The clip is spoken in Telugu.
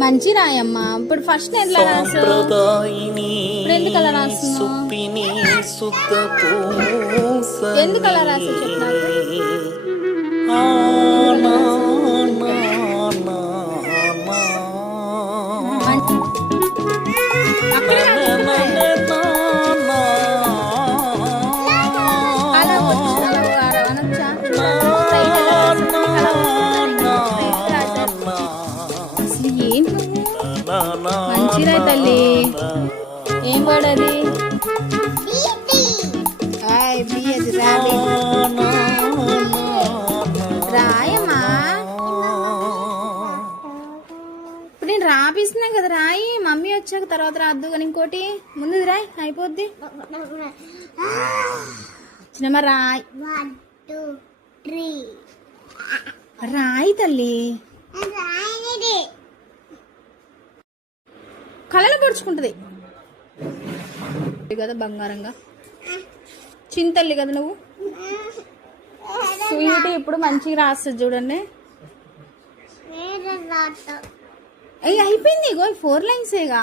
మంచి రాయమ్మా. ఇప్పుడు ఫస్ట్ ఎట్లా రాసావు? ఇప్పుడు ఎందుకు అలా రాస్తున్నావు? ఎందుకు అలా రాసావు చెప్పు నాకు. అక్కడే అలా అనొచ్చా? అసలు ఏం మంచిరాయి తల్లి. ఏం పడది? రాయమ్మా. ఇప్పుడు నేను రాపిస్తున్నా కదా, రాయి. మమ్మీ వచ్చాక తర్వాత రాద్దు కానీ ఇంకోటి ముందు రాయి, అయిపోద్ది. చిన్నమ్మ రాయి. రాయి తల్లి. కళలు పరుచుకుంటది కదా బంగారంగా. చింతల్లి కదా నువ్వు. స్వీట్ ఇప్పుడు మంచిగా రాస్తుంది చూడండి. అయిపోయింది. 4 లైన్సేగా.